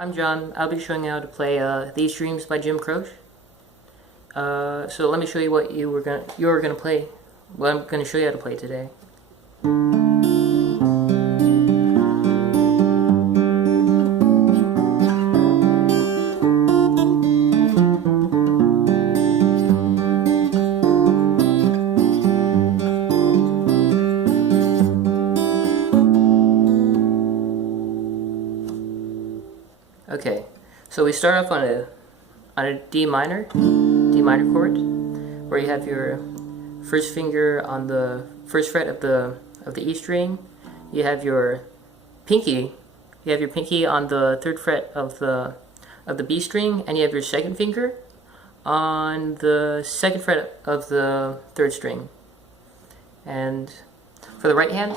I'm John. I'll be showing you how to play These Dreams by Jim Croce. So let me show you what you were gonna play. What I'm gonna show you how to play today. Okay, so we start off on a D minor chord, where you have your first finger on the first fret of the E string. You have your pinky. You have your pinky on the third fret of the B string, and you have your second finger on the second fret of the third string. And for the right hand,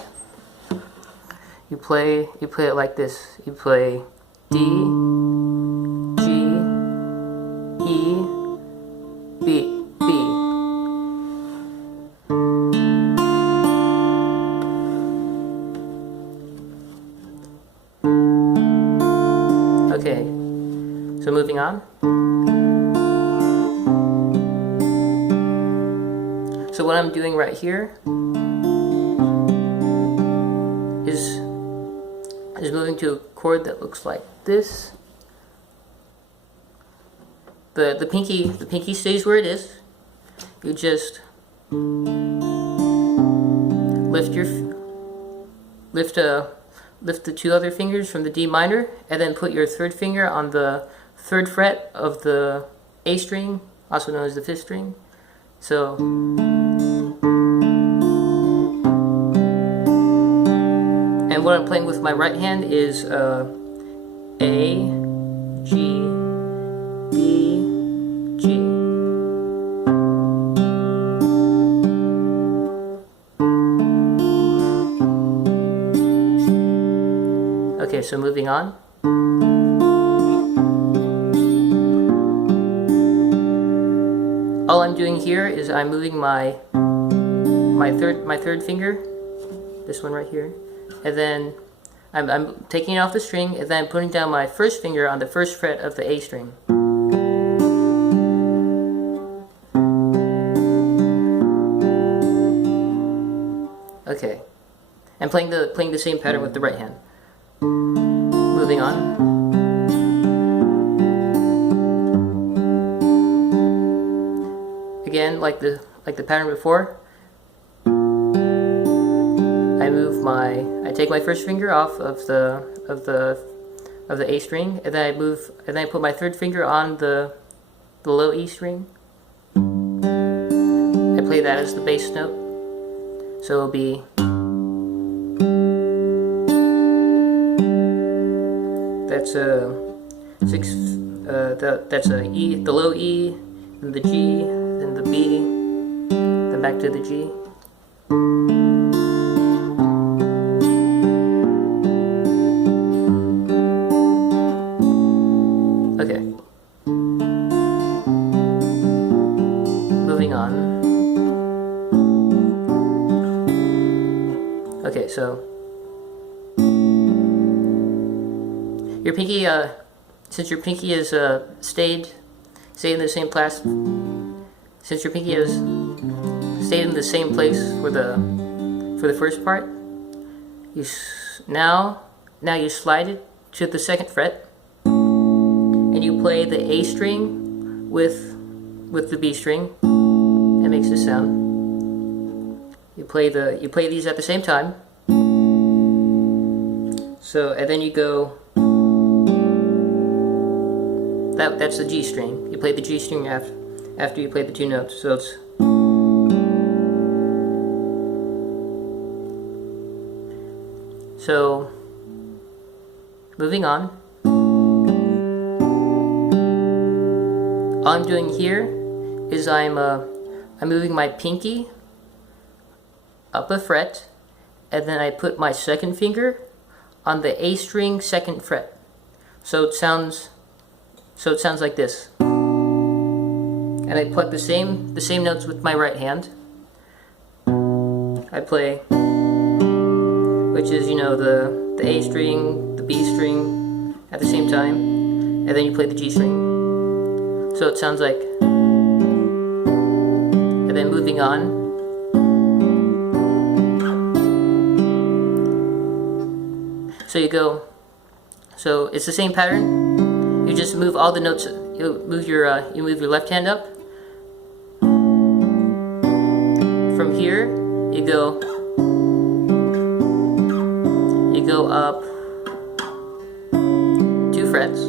you play it like this. You play D, G, E, B, B. Okay, so moving on. So what I'm doing right here is moving to a chord that looks like this. The pinky stays where it is. You just lift the two other fingers from the D minor, and then put your third finger on the third fret of the A string, also known as the fifth string. So and what I'm playing with my right hand is A, G, B, G. Okay, so moving on. All I'm doing here is I'm moving my third finger, this one right here, and then I'm taking it off the string, and then I'm putting down my first finger on the first fret of the A string. Okay, and playing the same pattern with the right hand. Moving on. Again, like the pattern before. I take my first finger off of the A string, and then I put my third finger on the low E string. I play that as the bass note. So it'll be that's a E, the low E, and the G, then the B, then back to the G. Okay. Moving on. Okay, so your pinky, since your pinky is stayed in the same place, since your pinky has stayed in the same place for the first part, now you slide it to the second fret, and you play the A string with the B string. It makes this sound. You play these at the same time. So, and then you go. That's the G string. You play the G string after you play the two notes. So it's moving on. All I'm doing here is I'm moving my pinky up a fret, and then I put my second finger on the A string second fret. So it sounds like this. And I pluck the same notes with my right hand. I play, which is, you know, the A string, the B string, at the same time, and then you play the G string. So it sounds like, and then moving on. So you go, so it's the same pattern. You just move all the notes. You move your left hand up. From here, you go up 2 frets.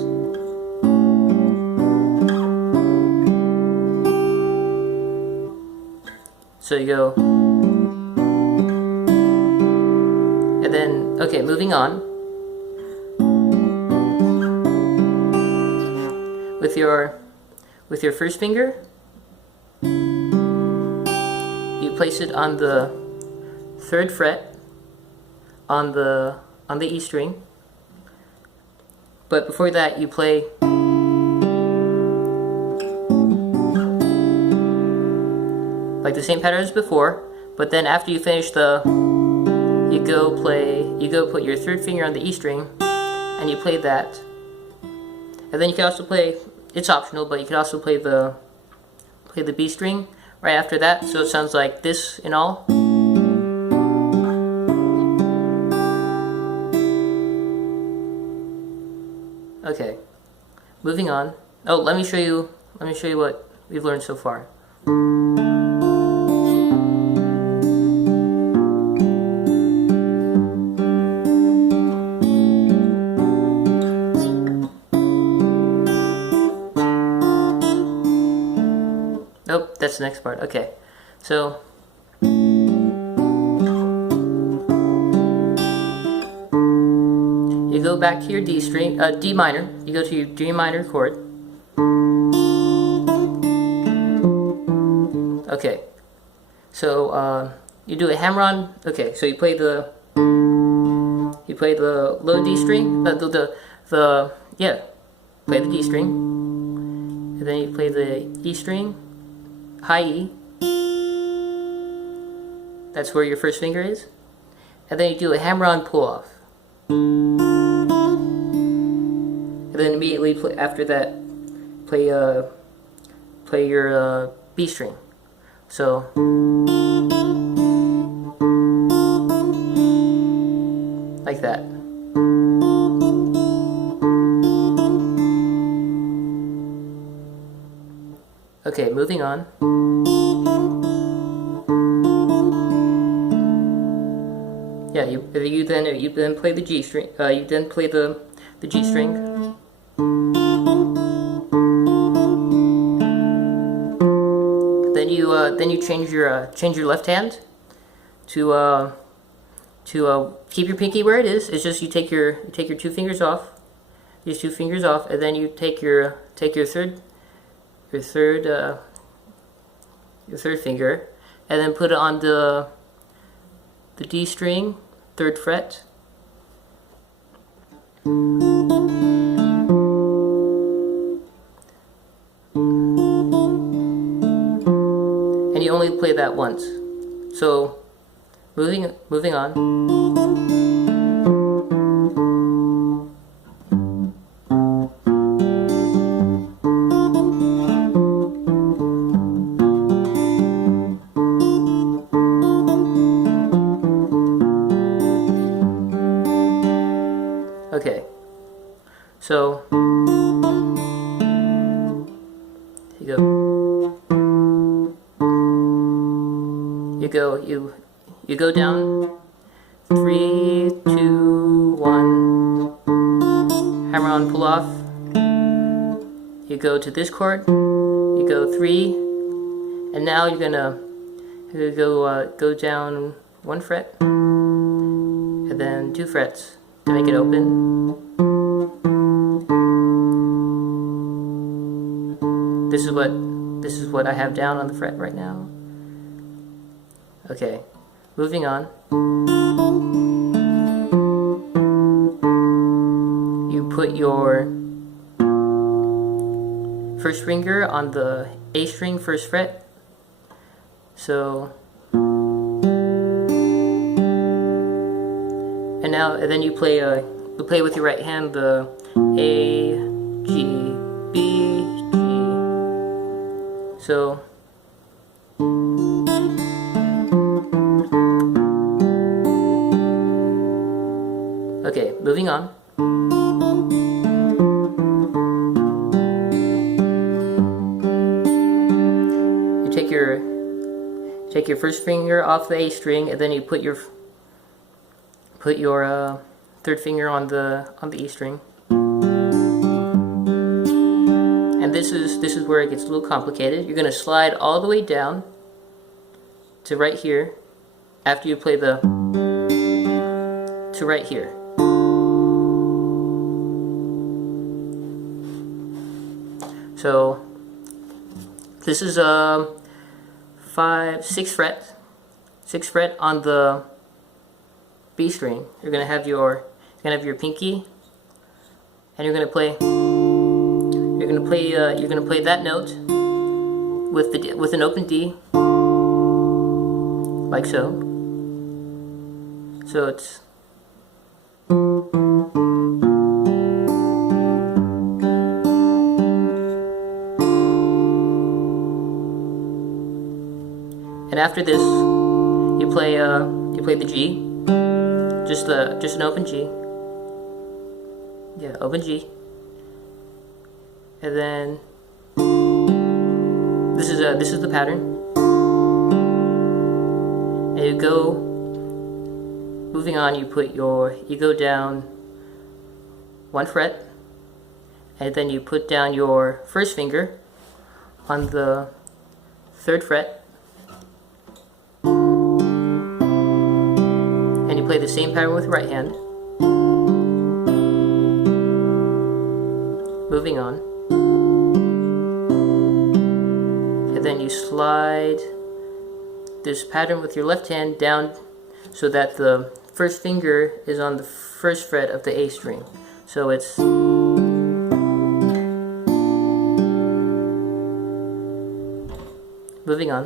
So you go, and then, okay, moving on. With your first finger, you place it on the 3rd fret on the E string. But before that, you play like the same pattern as before. But then after you finish you go put your 3rd finger on the E string, and you play that. And then you can also play, it's optional, but you can also play the B string right after that, so it sounds like this in all. Okay, moving on. Oh, let me show you what we've learned so far. Nope, that's the next part. Okay, so you go back to your D string, D minor. You go to your D minor chord. Okay, so you do a hammer-on. Okay, so you play the low D string. Play the D string, and then you play the E string. High E, that's where your first finger is, and then you do a hammer-on pull-off, and then immediately after that, play your B string. So like that. Okay, moving on. Yeah, you then play the G string. You then play the G string. Then you change your left hand to keep your pinky where it is. It's just you take your 2 fingers off, these 2 fingers off, and then you take your third finger, and then put it on the D string, 3rd fret. And you only play that once. So moving on. Okay, so you go down 3, 2, 1, hammer-on pull-off. You go to this chord, you go 3, and now you're gonna go down 1 fret, and then 2 frets to make it open. This is what I have down on the fret right now. Okay, moving on. You put your first finger on the A string, 1st fret. So, and then you play you play with your right hand the A, G, B, G. So okay, moving on. You take your first finger off the A string, and then you put your third finger on the E string. And this is where it gets a little complicated. You're going to slide all the way down to right here after you play the to right here. So this is 6th fret on the B string. You're gonna have your pinky, and you're gonna play that note with an open D, like so. So it's and after this, you play the G, just an open G. Yeah, open G. And then this is the pattern. And you go, moving on, you go down 1 fret, and then you put down your first finger on the 3rd fret. And you play the same pattern with right hand. Moving on. And then you slide this pattern with your left hand down so that the first finger is on the 1st fret of the A string. So it's moving on.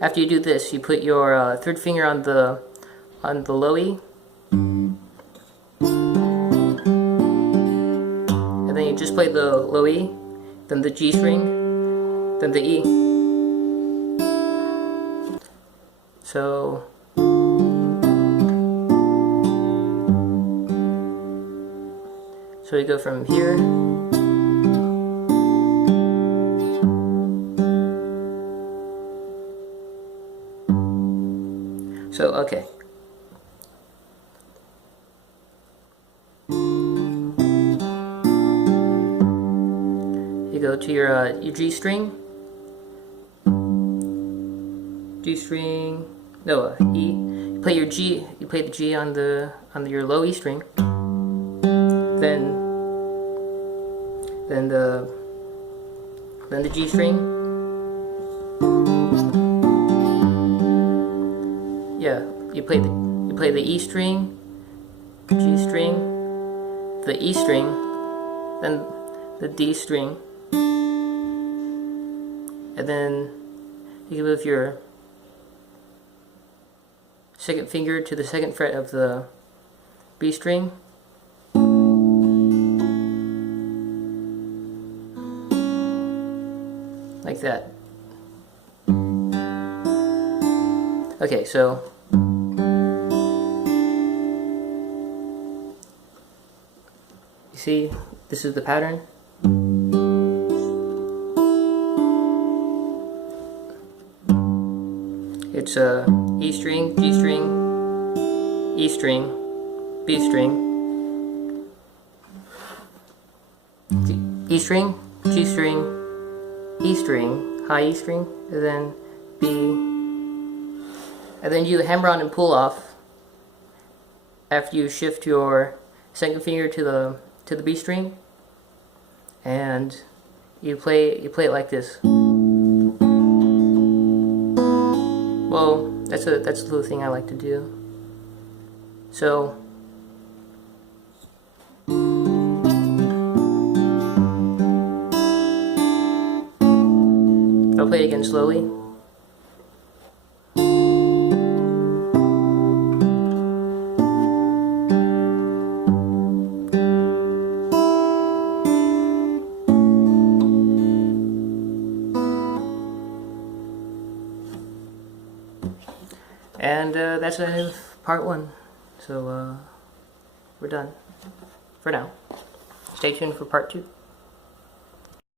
After you do this, you put your 3rd finger on the low E, and then you just play the low E, then the G string, then the E. So you go from here. So, okay. You go to your G string. E. You play your G. You play the G on your low E string. Then the G string. Yeah, you play the E string, G string, the E string, then the D string, and then you move your 2nd finger to the 2nd fret of the B string. Like that. Okay, so you see, this is the pattern. It's E string, G string, E string, B string, E string, G string, E string, high E string, and then B, and then you hammer on and pull off after you shift your 2nd finger to the B string, and you play it like this. Well, that's a little thing I like to do. So I'll play it again slowly. And that's the end of part 1. So we're done for now. Stay tuned for part 2.